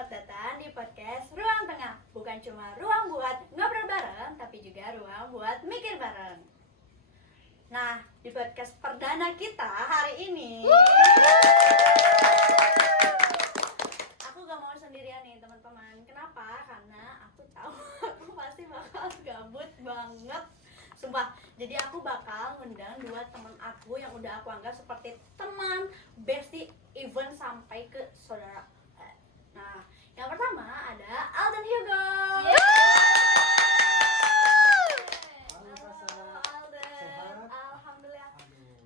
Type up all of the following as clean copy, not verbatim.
selamat datang di podcast Ruang Tengah. Bukan cuma ruang buat ngobrol bareng, tapi juga ruang buat mikir bareng. Nah, di podcast perdana kita hari ini, aku gak mau sendirian nih teman-teman. Kenapa? Karena aku tahu aku pasti bakal gabut banget. Sumpah, jadi aku bakal ngundang dua teman aku yang udah aku anggap seperti teman, bestie, even sampai ke saudara. Nah, yang pertama ada Alden Hugo. Halo Alden. Sehat? Alhamdulillah.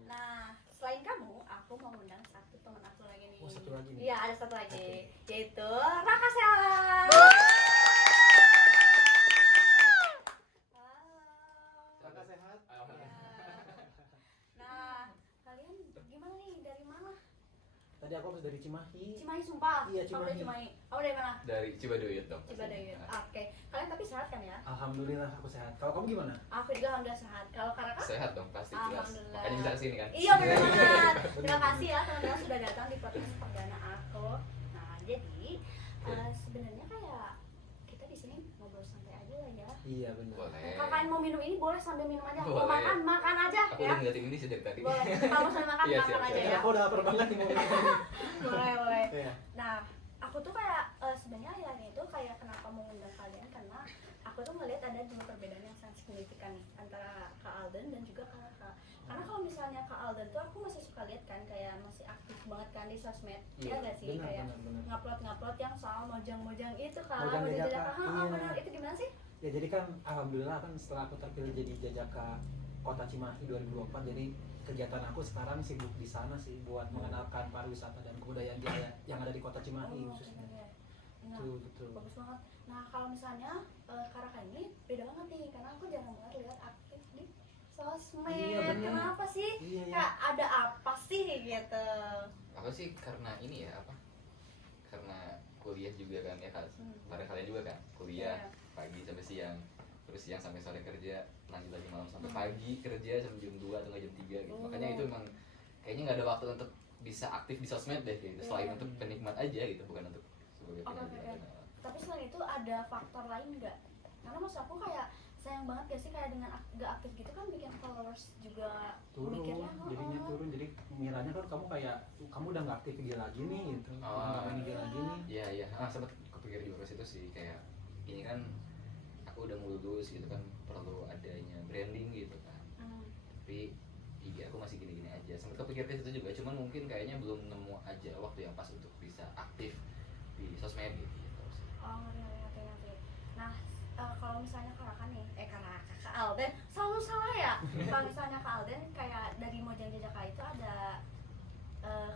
Nah, selain kamu, aku mau ngundang satu teman aku lagi nih. Oh, satu lagi nih? Iya, ada satu lagi, Oke. yaitu Raka Sela. Kakak sehat? Ya. Nah, kalian gimana nih? Dari mana? Tadi aku habis dari Cimahi. Cimahi, sumpah. Iya, Kamu dari Cimahi. Cimahi. Kamu dari mana? Dari Cibaduyut dong. Cibaduyut. Nah, Oke. Kalian tapi sehat kan ya? Alhamdulillah aku sehat. Kalau kamu gimana? Aku juga alhamdulillah sehat. Kalau Karaka? sehat dong pasti jelas. Alhamdulillah. Makanya bisa kesini kan. Iya benar banget. Terima kasih ya teman-teman sudah datang di podcast perdana aku. Nah, jadi sebenarnya kayak kita di sini ngobrol santai aja lah ya. Iya benar. Boleh. Kalau kalian mau minum ini boleh sambil minum aja. Mau Boleh. makan aja Aku ya. udah ngeliatin ini sih dari tadi. Boleh. Kalau mau sambil makan Iya, makan siap, aja siap. ya. Aku udah lapar banget nih mau minum. Boleh. Iya. Nah, aku tuh kayak sebenarnya akhirnya itu kayak kenapa mau ngundang kalian karena aku tuh ngelihat ada dua perbedaan yang sangat signifikan nih antara Kak Alden dan juga Kak Raka. Karena kalau misalnya Kak Alden tuh aku masih suka lihat kan kayak masih aktif banget kan di sosmed. Iya gak sih? benar, Kayak benar. ngupload yang soal mojang-mojang itu kan. Mojang Jajaka, iya. Benar. Itu gimana sih? Ya jadi kan alhamdulillah kan setelah aku terpilih jadi Jajaka Kota Cimahi 2024, jadi kegiatan aku sekarang sibuk di sana sih buat mengenalkan pariwisata dan kebudayaan yang ada di Kota Cimahi khususnya. Iya. Nah, Betul, betul. bagus banget. Nah, kalau misalnya Kak Raka ini beda banget nih karena aku jarang banget lihat aktif di sosmed. Iya, bener. Kenapa sih? Iya, iya. Kayak ada apa sih gitu? Apa sih karena ini ya apa? Karena kuliah juga kan ya kan. Bareng kalian juga kan. Kuliah Iya. pagi sampai siang. Terus siang sampai sore kerja, lanjut lagi malam sampai pagi kerja sampai jam 2 atau nggak jam 3 gitu. Makanya itu emang kayaknya nggak ada waktu untuk bisa aktif di sosmed deh gitu. Selain Iya. untuk penikmat aja gitu, bukan untuk sebagai Oke, penyanyi. oke. Tapi selain itu ada faktor lain nggak? Karena maksud aku kayak sayang banget gak sih kayak dengan gak aktif gitu kan bikin followers juga Turun, mikirnya jadinya turun. Jadi ngiranya kan kamu udah nggak aktif IG lagi nih gitu. Nggak main IG lagi nih. Iya iya, sempat kepikir juga ke situ sih kayak ini kan aku udah mau lulus gitu kan perlu adanya branding gitu kan. Tapi IG aku masih gini-gini aja. Sempat kepikir ke situ juga, cuman mungkin kayaknya belum nemu aja waktu yang pas untuk bisa aktif di sosmed gitu. Oh, ngerti. Nah, kalau misalnya Kak Raka nih, Kak Alden, selalu salah ya? Kalau misalnya Kak Alden kayak dari Mojang Jajaka itu ada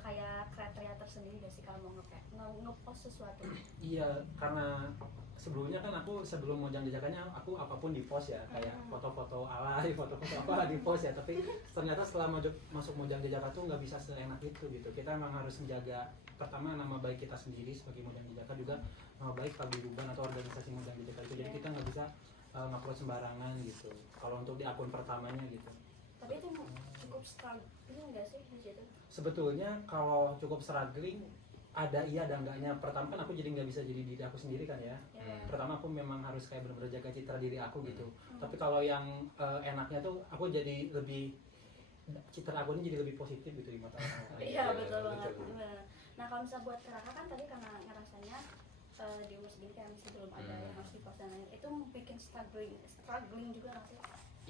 kayak kriteria tersendiri gak sih kalau mau nge-post sesuatu? Iya, karena sebelumnya kan aku sebelum Mojang Jajakanya aku apapun di post ya, kayak foto-foto alay, foto-foto apa di post ya. Tapi ternyata setelah masuk Mojang Jajaka tuh nggak bisa seenak itu gitu. Kita emang harus menjaga pertama nama baik kita sendiri sebagai Mojang Jajaka, juga nama baik paguyuban atau organisasi Mojang Jajaka itu. Jadi kita nggak bisa ngupload sembarangan gitu. Kalau untuk di akun pertamanya gitu. Tapi itu cukup struggling gak sih di situ? Sebetulnya kalau cukup struggling ada iya ada enggaknya. Pertama kan aku jadi nggak bisa jadi diri aku sendiri kan ya. Pertama aku memang harus kayak benar-benar jaga citra diri aku gitu. Tapi kalau yang enaknya tuh aku jadi lebih citra aku ini jadi lebih positif gitu di mata orang lain. Iya, betul banget. betul. Bener. Nah, kalau misalnya buat Kak Raka kan tadi karena ngerasanya di umur sendiri kayak masih belum ada yang harus dipost dan lain, itu bikin struggling juga nggak sih?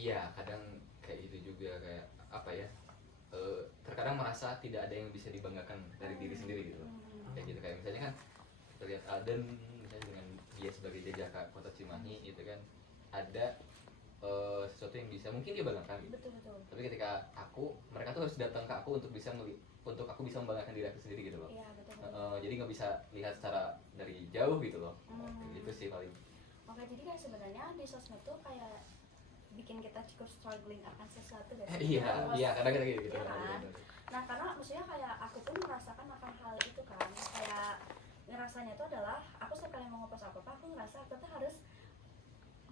Iya, kadang kayak gitu juga kayak apa ya? Terkadang merasa tidak ada yang bisa dibanggakan dari diri sendiri gitu loh. Kayak gitu kayak misalnya kan kita lihat Alden misalnya dengan dia sebagai Jajaka Kota Cimahi gitu kan ada sesuatu yang bisa mungkin dia banggakan gitu. Betul. Tapi ketika mereka tuh harus datang ke aku untuk aku bisa membanggakan diri aku sendiri gitu loh. Iya, betul. Jadi nggak bisa lihat secara dari jauh gitu loh. Kayak gitu sih paling. Oke, jadi kayak sebenarnya di sosmed tuh kayak bikin kita cukup struggling akan sesuatu gak sih? Iya, kadang kita gitu. Iya kan? Nah, karena maksudnya kayak aku pun merasakan akan hal itu kan. Kayak ngerasanya itu adalah aku sekali mau ngepost apa-apa, aku ngerasa aku tuh harus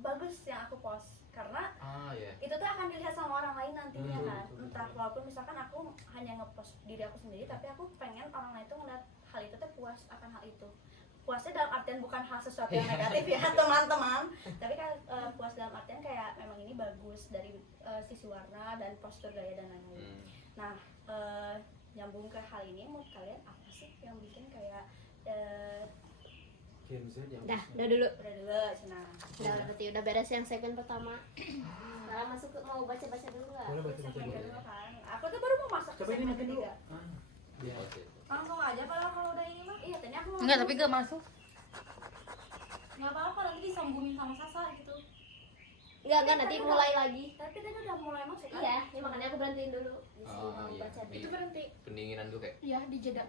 bagus yang aku post karena itu tuh akan dilihat sama orang lain nantinya kan. Entah walaupun misalkan aku hanya ngepost diri aku sendiri, tapi aku pengen orang lain tuh ngeliat hal itu tuh puas akan hal itu. puasnya dalam artian bukan hal sesuatu yang negatif ya teman-teman, tapi kan puas dalam artian kayak memang ini bagus dari sisi warna dan postur gaya dan lain-lain. Nah nyambung ke hal ini, menurut kalian apa sih yang bikin kayak Gen Z yang Udah dulu. udah dulu senang. Udah berarti udah beres yang segmen pertama. Sekarang masuk ke mau baca-baca dulu nggak? boleh baca Segmen dulu. kedua kan, aku tuh baru mau masuk ke Coba ini segmen makin dulu. ketiga. Iya. Langsung aja kalau udah ini mah. Iya tadi aku mau Enggak, tapi gak masuk. nggak apa-apa nanti disambungin sama Sasa gitu. Enggak nanti mulai lagi. Tapi tadi udah mulai masuk kan? Iya, ya makanya aku berhentiin dulu. Di sini Oh, mau iya. baca dulu. Itu berhenti. pendinginan tuh kayak Iya, di jeda.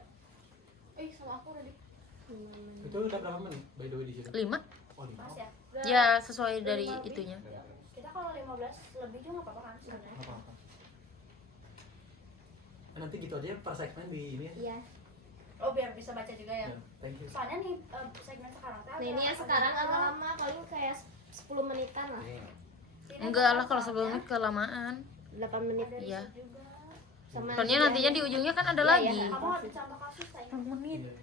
Sama aku udah di Itu udah berapa menit by the way di sini? 5. Oh, 5. Pas ya. Ya, sesuai dari itunya. Kita kalau 15 lebih juga nggak apa-apa kan sebenarnya. Apa-apa. Nanti gitu aja per segmen di ini ya. Iya. Oh biar bisa baca juga ya. Ya, thank you. Soalnya nih segmen sekarang tuh Nah ini yang sekarang agak lama, paling kayak 10 menitan lah. ini Enggak lah, kalau sebelumnya kelamaan. 8 menit. Iya. juga. Sama Soalnya nantinya di ujungnya kan ada Iya, lagi. iya. Kamu harus contoh kasus saya. Menit. Iya.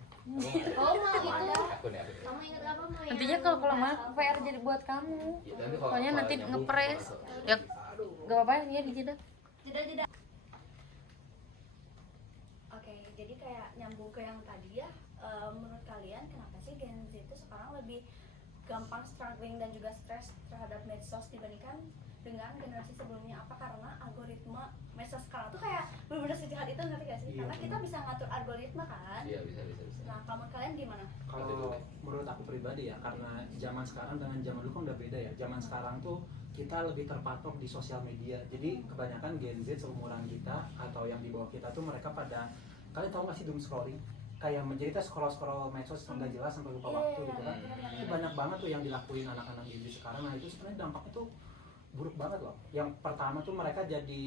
Oh mau itu? aku nih. Kamu ingat apa mau? Nantinya yang kalau kelamaan bahas PR jadi buat kamu. Ya, tapi Soalnya kalau nanti nyambung, ngepres. masuk. Ya, gak apa-apa ya di jeda. Jeda. Oke, jadi kayak nyambung ke yang tadi ya. Menurut kalian kenapa sih Gen Z itu sekarang lebih gampang struggling dan juga stres terhadap medsos dibandingkan dengan generasi sebelumnya? Apa karena algoritma medsos sekarang tuh kayak benar-benar sejahat itu, ngerti gak sih? Iya, Karena kita benar. bisa ngatur algoritma kan. Iya, bisa. Nah, kalau menurut kalian gimana? Kalau menurut aku pribadi ya, karena zaman sekarang dengan zaman dulu kan udah beda ya. Zaman sekarang tuh kita lebih terpatok di sosial media. Jadi kebanyakan Gen Z seumuran kita atau yang di bawah kita tuh mereka pada, kalian tahu nggak sih doom scrolling? Kayak menjadi kita scroll medsos nggak jelas sampai lupa waktu gitu kan. Itu banyak banget tuh yang dilakuin anak-anak Gen Z sekarang. Nah itu sebenarnya dampaknya tuh buruk banget loh. Yang pertama tuh mereka jadi,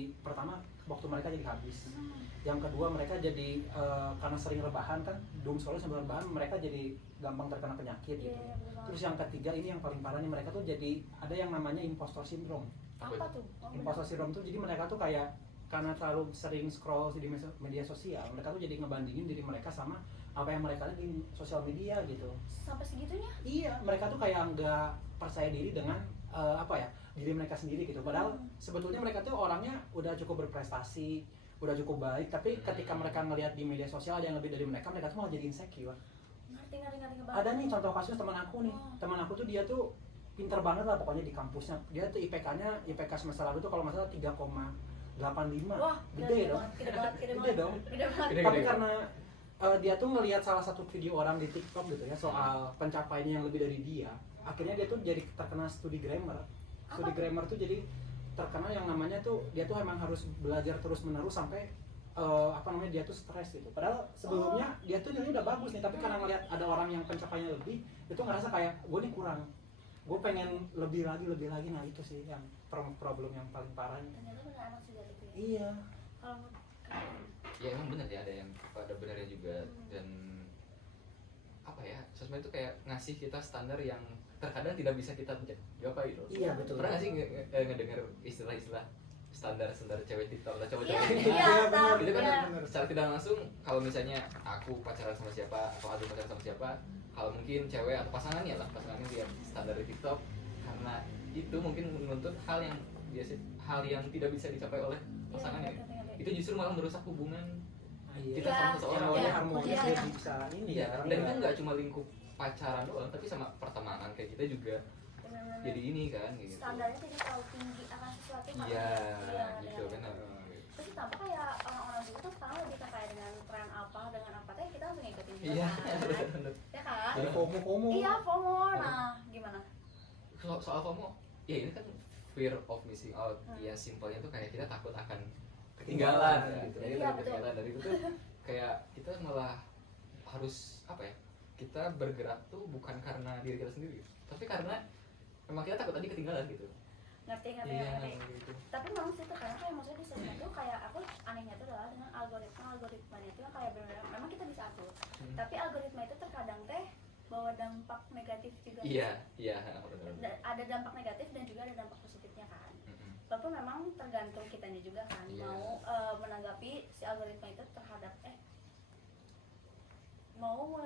waktu mereka jadi habis. Yang kedua mereka jadi karena sering rebahan kan, doom scrolling sambil rebahan, mereka jadi gampang terkena penyakit gitu. Terus yang ketiga ini yang paling parah nih, mereka tuh jadi ada yang namanya impostor syndrome. Apa tuh? Oh, Impostor syndrome tuh jadi mereka tuh kayak karena terlalu sering scroll di media sosial, mereka tuh jadi ngebandingin diri mereka sama apa yang mereka lihat di sosial media gitu. sampai segitunya? Iya, mereka tuh kayak nggak percaya diri dengan diri mereka sendiri gitu. Padahal sebetulnya mereka tuh orangnya udah cukup berprestasi, udah cukup baik, tapi ketika mereka ngelihat di media sosial ada yang lebih dari mereka tuh malah jadi insecure. Ngerti Ada nih contoh kasus teman aku nih. Teman aku tuh dia tuh pinter banget lah pokoknya di kampusnya. Dia tuh IPK semester lalu tuh kalau nggak salah 3,85. Wah, Gede dong. Gede dong. Tapi karena dia tuh ngelihat salah satu video orang di TikTok gitu ya soal pencapaiannya yang lebih dari dia, akhirnya dia tuh jadi terkena studi grammar. Studi grammar tuh jadi terkenal yang namanya tuh dia tuh emang harus belajar terus menerus sampai dia tuh stres gitu. Padahal sebelumnya dia tuh nilainya udah bagus nih, tapi karena ngelihat ada orang yang pencapaiannya lebih, itu ngerasa kayak gue nih kurang, gue pengen lebih lagi. Nah itu sih yang problem yang paling parah. Ternyata benar emang sejahat itu ya. Iya. Kalau menurut kalian? Ya emang benar ya, ada benarnya juga. Dan apa ya, sosmed itu kayak ngasih kita standar yang terkadang tidak bisa kita gapai gitu. Iya betul. Pernah nggak sih ngedengar istilah-istilah standar cewek TikTok atau cowok-cowok Iya, gitu? iya, tahu. Itu kan Iya. secara tidak langsung kalau misalnya aku pacaran sama siapa atau aku pacaran sama siapa, kalau mungkin cewek atau pasangannya lihat standar di TikTok, karena itu mungkin menuntut hal yang tidak bisa dicapai oleh pasangannya. Itu justru malah merusak hubungan kita sama seseorang. Awalnya Iya. harmonis Iya. dia bisa ini Iya, ya. dan itu nggak cuma lingkup pacaran doang, tapi sama pertemanan kayak kita juga Benar-benar. jadi ini kan gitu. Standarnya tidak terlalu tinggi akan sesuatu. Iya, Iya, gitu kan. Terus tampak kayak orang-orang dulu tuh sekarang lebih terkait dengan tren apa, dengan apa teh kita harus ngikutin juga Iya, kan. bener. Ya kan? Jadi FOMO. Iya, FOMO. Nah, gimana? Kalau soal FOMO, ya ini kan fear of missing out. Ya simpelnya tuh kayak kita takut akan ketinggalan gitu. Jadi Iya, takut ketinggalan dari itu tuh kayak kita malah harus apa ya? Kita bergerak tuh bukan karena diri kita sendiri, tapi karena memang kita takut tadi ketinggalan gitu. Ngerti. Iya, gitu. Tapi memang sih tuh karena kayak maksudnya di sosmed tuh kayak aku anehnya tuh adalah dengan algoritmanya itu yang kayak benar-benar memang kita bisa atur. Tapi algoritma itu terkadang teh bawa dampak negatif juga. Iya, benar. Ada dampak negatif dan juga ada dampak positifnya kan. Walaupun memang tergantung kitanya juga kan Iya. mau menanggapi si algoritma itu terhadap mau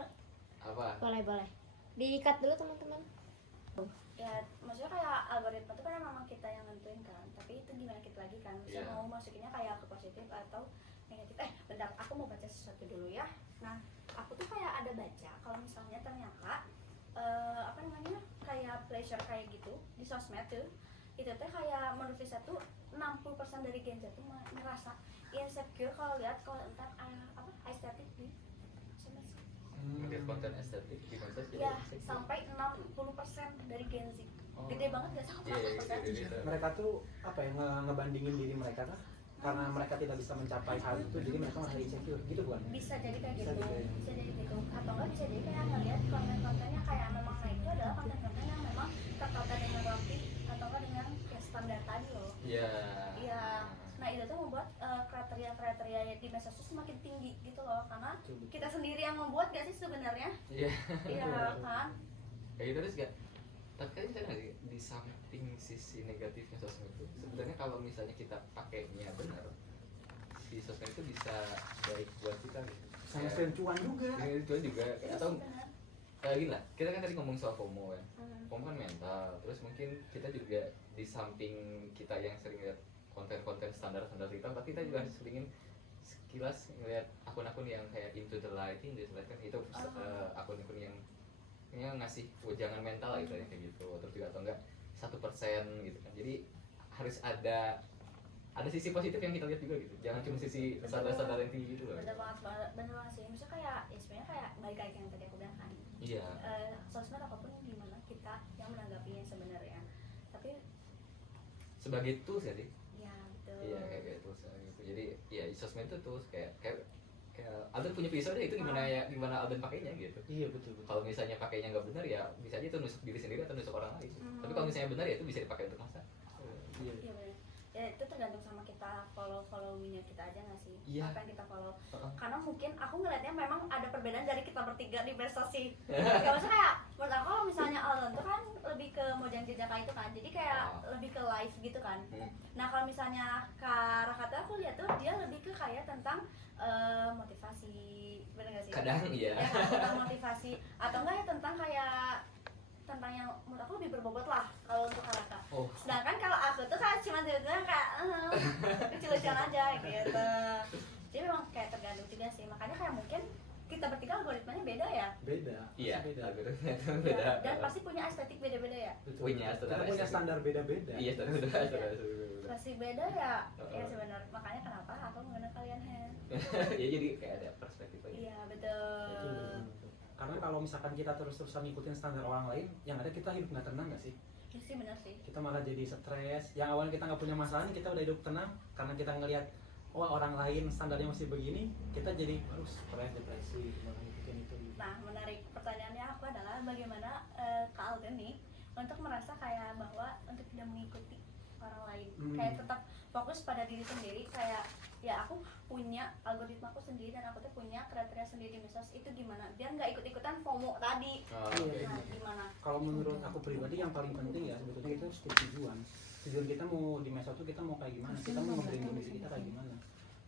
Apa? Boleh. Di-cut dulu teman-teman. Ya maksudnya kayak algoritma itu kan memang kita yang nentuin kan, tapi itu gimana kita lagi kan, bisa Iya. mau masukinnya kayak ke positif atau negatif. Bentar, aku mau baca sesuatu dulu ya. Nah, aku tuh kayak ada baca kalau misalnya ternyata apa namanya, kayak pleasure kayak gitu di sosmed tuh, itu tuh kayak menurut riset tuh 60% dari Gen Z tuh merasa insecure kalau lihat konten apa estetik di sosmed. Ngeliat konten estetik di medsos jadi Ya, insecure. sampai 60% dari Gen Z. Oh. Gede banget gak sih? Iya, iya, 60%? iya. Mereka tuh apa ya, ngebandingin diri mereka kah? Karena mereka tidak bisa mencapai hal itu, jadi mereka merasa insecure gitu bukan? Bisa jadi kayak Bisa gitu, juga ya. bisa jadi gitu, atau enggak bisa jadi kayak ngeliat konten-kontennya kayak memang naik itu adalah konten-konten yang memang tertata dengan rapi atau enggak dengan ya standar tadi loh. Iya. Iya, nah itu tuh membuat kriteria-kriteria di medsos tuh semakin tinggi gitu loh, karena Betul. kita sendiri yang membuat gak sih sebenarnya? Iya. Iya kan? Kayak gitu terus gak. Tapi kan saya nggak sih, di samping sisi negatifnya sosmed itu sebenarnya kalau misalnya kita pakainya benar, si sosmed itu bisa baik buat kita gitu. Sama Kayak- selain cuan juga. itu juga Iya atau sih, benar. kayak gini lah, kita kan tadi ngomong soal FOMO kan. Hmm. FOMO kan mental, terus mungkin kita juga di samping kita yang sering lihat konten-konten standar-standar TikTok, tapi kita juga harus seringin sekilas ngeliat akun-akun yang kayak into the light kan itu akun-akun yang ngasih wejangan mental lah gitu ya, kayak gitu, terus juga atau enggak 1% gitu kan. Jadi harus ada sisi positif yang kita lihat juga gitu, jangan cuma sisi standar-standar yang tinggi gitu loh. Bener banget sih, maksudnya kayak ya sebenarnya kayak balik lagi yang tadi aku bilang kan, Iya. sosmed apapun gimana kita yang menanggapinya sebenarnya, tapi Sebagai tools ya sih. ya betul. Iya kayak tools gitu. Jadi ya sosmed itu tools kayak Alden punya episode itu gimana Alden pakainya gitu. Iya betul betul. Kalau misalnya pakainya nggak benar ya bisa aja itu nusuk diri sendiri atau nusuk orang lain. Tapi kalau misalnya benar ya itu bisa dipakai untuk masa. Iya. Iya bener. Ya itu tergantung sama kita follow-nya kita aja nggak sih? Iya. Apa yang kita follow? Heeh. Karena mungkin aku ngelihatnya memang ada perbedaan dari kita bertiga di medsos sih. Ya maksudnya kayak menurut aku kalau misalnya Alden tuh kan lebih ke Mojang Jejaka itu kan, jadi kayak lebih ke live gitu kan. Nah kalau misalnya Kak Raka tuh aku lihat tuh dia lebih ke kayak tentang motivasi, bener gak sih? Kadang iya. Ya kan, tentang motivasi atau enggak ya tentang yang menurut aku lebih berbobot lah kalau untuk Kak Raka. Oh. Sedangkan kalau aku tuh kayak cuma tiba-tiba kayak lucu-lucuan aja gitu. Jadi memang kayak tergantung juga sih, makanya kayak mungkin kita bertiga algoritmanya beda ya. Beda. Iya. Pasti beda. Algoritma itu Ya, beda. dan pasti punya estetik beda-beda ya. Betul. Punya Kita punya standar beda-beda. Iya standar beda. Pasti beda ya. Ya sebenarnya makanya kenapa aku mengenal kalian hand. Ya jadi kayak ada perspektif lagi. Iya Betul, betul. betul, betul. Karena kalau misalkan kita terus-terusan ngikutin standar orang lain, yang ada kita hidup nggak tenang nggak sih? Ya sih benar sih. Kita malah jadi stres. Yang awalnya kita nggak punya masalah, nih kita udah hidup tenang karena kita ngelihat oh orang lain standarnya masih begini, kita jadi stres, depresi, malah ngikutin itu. Nah menarik, pertanyaannya aku adalah bagaimana Kak Alden nih untuk merasa kayak bahwa untuk tidak mengikuti orang lain, kayak tetap fokus pada diri sendiri, kayak ya aku punya algoritma aku sendiri dan aku tuh punya kriteria sendiri di medsos, itu gimana biar nggak ikut-ikutan FOMO tadi. Oh, Iya. Nah gimana? Kalau menurut aku pribadi yang paling penting ya sebetulnya itu tujuan. Tujuan kita mau di medsos tuh kita mau kayak gimana? Kita mau nge-branding diri kita kayak gimana?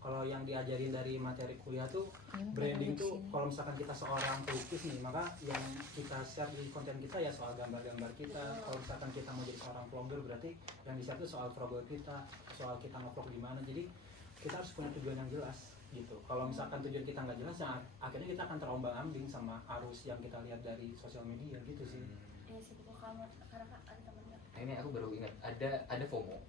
Kalau yang diajarin dari materi kuliah tuh branding tuh kalau misalkan kita seorang pelukis nih, maka yang kita share di konten kita ya soal gambar-gambar kita. Kalau misalkan kita mau jadi seorang vlogger berarti yang di share tuh soal progres kita, soal kita nge-vlog gimana. Jadi kita harus punya tujuan yang jelas gitu. Kalau misalkan tujuan kita nggak jelas, ya akhirnya kita akan terombang-ambing sama arus yang kita lihat dari sosial media gitu sih. Ya sih, kalau karena Kak ada teman nggak? Nah, ini aku baru ingat ada FOMO.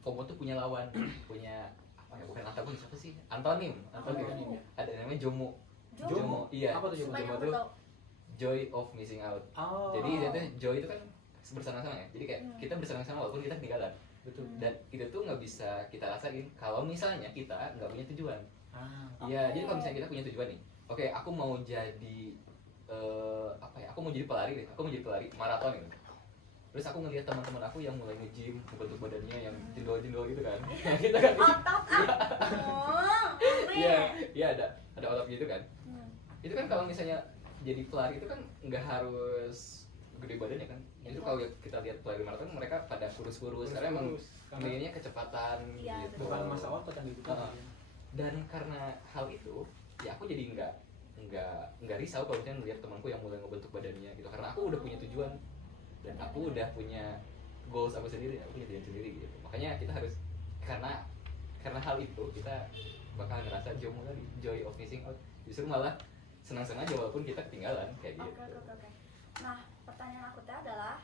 FOMO tuh punya lawan, punya apa ya? Bukan antagonis apa sih? Antonim. Antonim, ya. Ada namanya JOMO. Jomo. Iya. Apa tuh JOMO? Banyak JOMO aku tuh tahu. joy of missing out. Oh. Jadi itu joy itu kan bersama-sama ya. Jadi kayak kita bersama-sama walaupun kita ketinggalan. betul. Dan itu tuh nggak bisa kita rasain kalau misalnya kita nggak punya tujuan. Ah. Iya, jadi kalau misalnya kita punya tujuan nih, oke, aku mau jadi apa ya? Aku mau jadi pelari deh. Aku mau jadi pelari maraton gitu. Terus aku ngelihat teman-teman aku yang mulai nge-gym, membentuk badannya yang jendol-jendol gitu kan. Kita kan. Otot Iya, iya ada otot gitu kan. Itu kan kalau misalnya jadi pelari itu kan nggak harus gede badannya kan. Itu kalau kita lihat pelari maraton mereka pada kurus-kurus karena emang pengennya kecepatan Iya, gitu. bukan masa otot yang dibutuhkan. Dan karena hal itu, ya aku jadi nggak nggak risau kalau misalnya melihat temanku yang mulai ngebentuk badannya gitu, karena aku udah punya tujuan dan aku udah punya goals aku sendiri, aku punya tujuan sendiri gitu. Makanya kita harus, karena hal itu kita bakal ngerasa joy of missing out, justru malah senang-senang aja walaupun kita ketinggalan kayak gitu. Oke. Nah, pertanyaan aku tuh adalah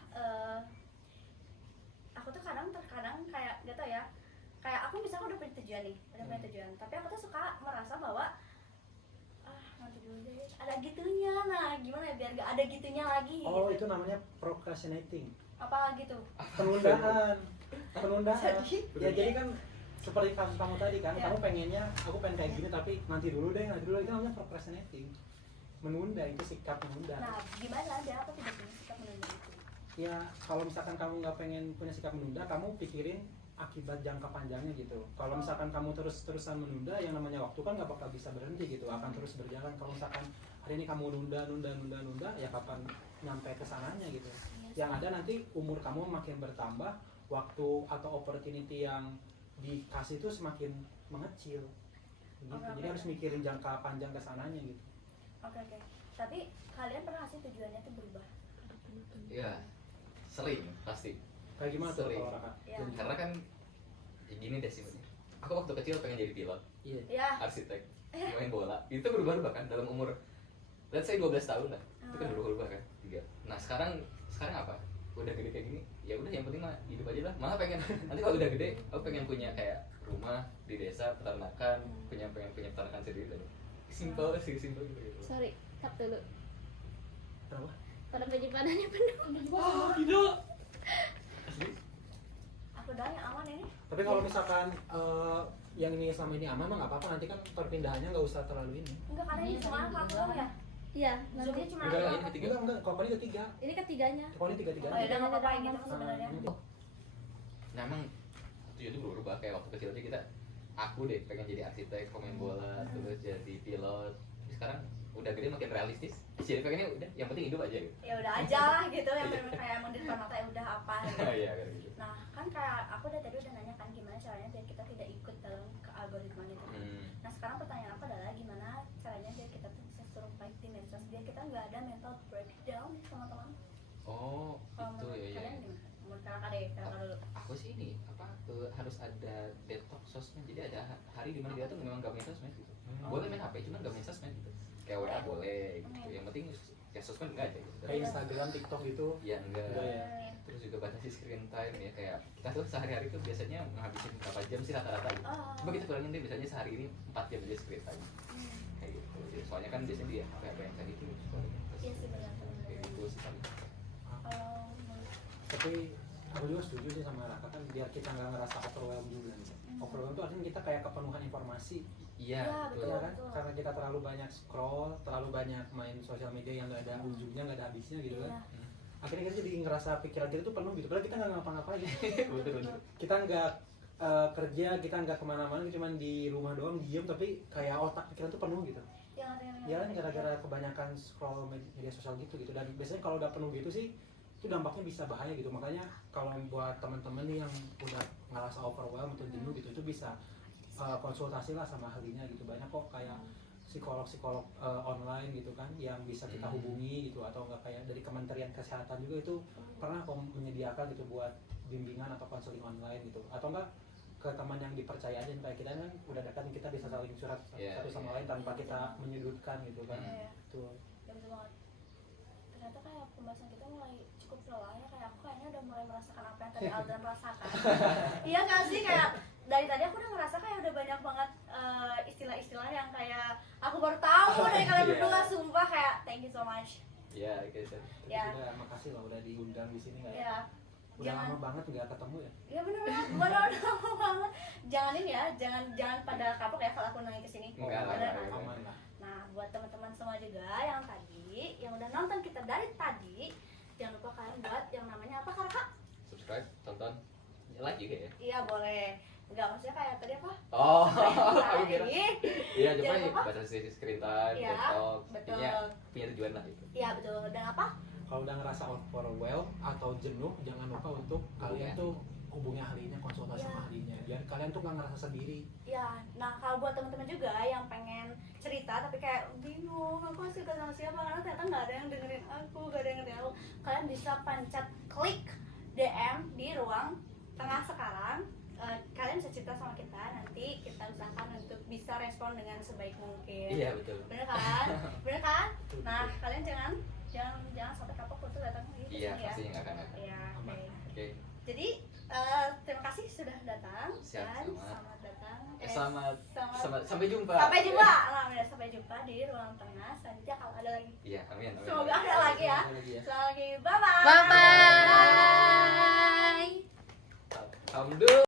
aku tuh terkadang kayak gitu ya, kayak aku misalnya udah punya tujuan nih, tapi aku tuh suka merasa bahwa nanti dulu deh, ada gitunya. Nah, gimana ya biar gak ada gitunya lagi Oh, gitu. itu namanya procrastinating. Apa gitu? Penundaan. Jadi? Ya jadi kan seperti kasus kamu tadi kan, Ya. kamu pengennya aku pengen kayak gini tapi nanti dulu deh, itu namanya procrastinating. Menunda, itu sikap menunda. Nah, gimana dia aku tidak punya sikap menunda itu? Ya kalau misalkan kamu nggak pengen punya sikap menunda, kamu pikirin akibat jangka panjangnya gitu. Kalau misalkan kamu terus-terusan menunda, yang namanya waktu kan nggak bakal bisa berhenti gitu, akan terus berjalan. Kalau misalkan hari ini kamu nunda, ya kapan nyampe ke sananya gitu. Yang ada nanti umur kamu makin bertambah, waktu atau opportunity yang dikasih itu semakin mengecil gitu. Jadi harus mikirin jangka panjang ke sananya gitu. Oke. Tapi kalian pernah sih tujuannya tuh berubah? Ya sering pasti. Kayak gimana tuh Sering. kalau Raka? Ya. Karena kan ya gini deh simpelnya, aku waktu kecil pengen jadi pilot, Iya. Ya. arsitek, main bola, itu berubah-ubah kan dalam umur let's say 12 tahun lah, itu kan berubah-ubah kan 3. Nah sekarang apa, udah gede kayak gini, ya udah yang penting mah hidup aja lah. Malah pengen nanti kalau udah gede aku pengen punya kayak rumah di desa, peternakan, pengen punya peternakan sendiri. Dan simple gitu. Sorry, cut dulu. Kenapa? Pada penyimpanan penuh. Tidak. Aku doang yang aman ini. Tapi kalau misalkan yang ini selama ini aman mah nggak apa-apa, nanti kan perpindahannya nggak usah terlalu ini. Enggak, karena ini cuma aku doang ya. Iya, Zoomnya nanti cuma Enggak, aku. ini ketiga. Enggak, kalau ini ketiga. ini ketiganya. Kalau ini tiga-tiga. Oh ya udah nggak apa-apa gitu sebenarnya. Nah emang tujuan itu berubah, kayak waktu kecil aja aku deh pengen jadi arsitek, pemain bola, terus jadi pilot. Terus sekarang udah gede makin realistis, jadi pengennya udah yang penting hidup aja gitu. Ya udah aja lah gitu, yang memang kayak emang di depan mata ya udah apa gitu. Iya kayak gitu. Nah, kan kayak aku tadi udah nanya kan gimana caranya biar kita tidak ikut dalam ke algoritma itu. Nah, sekarang pertanyaan aku adalah gimana caranya biar kita tuh bisa survive di medsos, biar kita nggak ada mental breakdown teman-teman. Oh Kalau itu menurut ya. kalian gimana? Menurut kakak dulu. Aku sih ini harus ada detox sosmed, jadi ada hari dimana dia tuh memang gak main sosmed gitu. Boleh main HP cuman gak main sosmed gitu, kayak WA boleh gitu, yang penting ya sosmed enggak aja gitu. Kayak Instagram, TikTok gitu. Ya enggak. Enggak ya. Terus juga batasi screen time ya, kayak kita tuh sehari-hari tuh biasanya menghabisin berapa jam sih rata-rata gitu. Coba kita kurangin deh, misalnya sehari ini 4 jam aja screen time kayak gitu. Jadi, soalnya kan biasanya dia HP yang sensitif Iya sih benar. kayak gitu sih paling. Tapi aku juga setuju sih sama Raka, kan biar kita nggak ngerasa overwhelmed juga gitu. Overwhelmed tuh artinya kita kayak kepenuhan informasi. Iya Ya, betul. Ya kan? betul. Karena kita terlalu banyak scroll, terlalu banyak main sosial media yang nggak ada ujungnya, nggak ada habisnya gitu kan. Iya. Akhirnya kita jadi ngerasa pikiran kita tuh penuh gitu, padahal kita nggak ngapa-ngapain. Betul. Kita nggak kerja, kita nggak kemana-mana, cuma di rumah doang diem, tapi kayak otak pikiran tuh penuh gitu. Ya kan gara-gara kebanyakan scroll media sosial gitu. Dan biasanya kalau udah penuh gitu sih, itu dampaknya bisa bahaya gitu. Makanya kalau buat teman-teman nih yang udah ngerasa overwhelmed atau jenuh gitu, itu bisa konsultasi lah sama ahlinya gitu. Banyak kok kayak psikolog-psikolog online gitu kan yang bisa kita hubungi gitu, atau enggak kayak dari Kementerian Kesehatan juga itu pernah kok menyediakan gitu buat bimbingan atau konseling online gitu, atau enggak ke teman yang dipercaya aja. Kayak kita kan udah dekat, kita bisa saling surat satu sama lain tanpa kita menyudutkan gitu kan. Tuh. Ya betul banget. Ternyata kayak pembahasan kita mulai cukup lelah ya, kayak aku kayaknya udah mulai merasakan apa yang tadi Aldan rasakan. Iya nggak sih, kayak dari tadi aku udah ngerasa kayak udah banyak banget istilah-istilah yang kayak aku baru tahu dari kalian berdua, sumpah kayak thank you so much. Iya gitu. Ya. Udah makasih lah udah diundang di sini kayak. Ya. Udah lama banget nggak ketemu ya. Iya benar-benar lama banget. Jangan ini ya, jangan pada kapok ya kalau aku nanya kesini. Enggak lah, Bener enggak, kan? Aman lah. Nah, buat teman-teman semua juga yang tadi, yang udah nonton kita dari tadi, jangan lupa kalian buat yang namanya apa Kak? Subscribe, tonton, like juga ya. Iya boleh. Enggak, maksudnya kayak tadi apa? Oh, aku kira. Like. Iya, coba Jangan nih lupa. batasi screen time, Iya, detox, betul. punya tujuan lah itu. Iya betul. Dan apa? Kalau udah ngerasa overwhelmed atau jenuh, jangan lupa untuk kalian Iya. tuh hubungi ahlinya, konsultasi Iya. sama ahlinya biar kalian tuh nggak ngerasa sendiri. Ya, nah kalau buat teman-teman juga yang pengen cerita tapi kayak bingung aku harus cerita sama siapa karena ternyata nggak ada yang dengerin aku, nggak ada yang ngerti aku, kalian bisa pencet klik DM di ruang tengah sekarang. Kalian bisa cerita sama kita, nanti kita usahakan untuk bisa respon dengan sebaik mungkin. Iya betul. Bener kan? Bener kan? Nah, kalian jangan sampai kapok untuk datang lagi ke Iya sini ya. pasti nggak akan ada. Iya, oke. Oke. Jadi terima kasih sudah datang Siap, dan sama. selamat datang. Sampai jumpa. Sampai jumpa. Alhamdulillah sampai jumpa di ruang tengah. Selanjutnya kalau ada lagi. Iya, amin. Semoga ada lagi ya. Ada lagi ya. Selamat lagi. Bye bye. Bye bye.